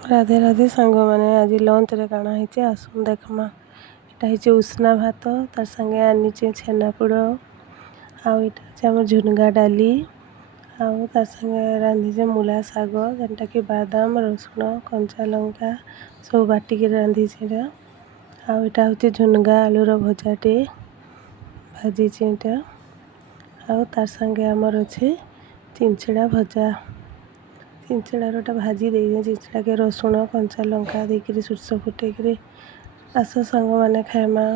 ରାଧେ ରାଧେ ସାଙ୍ଗମାନେ, ଆଜି ଲଞ୍ଚରେ କାଣା ହେଇଛେ ଆସୁନ୍ ଦେଖ୍ମା। ଏଇଟା ହେଇଛେ ଉଷ୍ନା ଭାତ, ତାର୍ ସାଙ୍ଗେ ଆନିଛେ ଛେନାପୋଡ଼, ଆଉ ଏଇଟା ହଉଛେ ଆମର ଝୁନଗା ଡାଲି, ଆଉ ତାର୍ ସାଙ୍ଗେ ରାନ୍ଧିଛେ ମୂଲା ଶାଗ, ଯେନ୍ଟାକି ବାଦାମ, ରସୁଣ, କଞ୍ଚା ଲଙ୍କା ସବୁ ବାଟିକି ରାନ୍ଧିଛେ ଏଇଟା। ଆଉ ଏଇଟା ହଉଛେ ଝୁନଗା ଆଳୁର ଭଜାଟେ ଭାଜିଛେ ଏଇଟା। ଆଉ ତାର୍ ସାଙ୍ଗେ ଆମର ଅଛେ ଚିଞ୍ଚଡ଼ା ଭଜା। ଚିଞ୍ଚଡ଼ାରଟା ଭାଜି ଦେଇଛେ, ଚିଞ୍ଚଡ଼ାକେ ରସୁଣ କଞ୍ଚା ଲଙ୍କା ଦେଇକିରି ସୋର୍ଷ ଫୁଟେଇକିରି। ଆସ ସାଙ୍ଗମାନେ ଖାଏମା।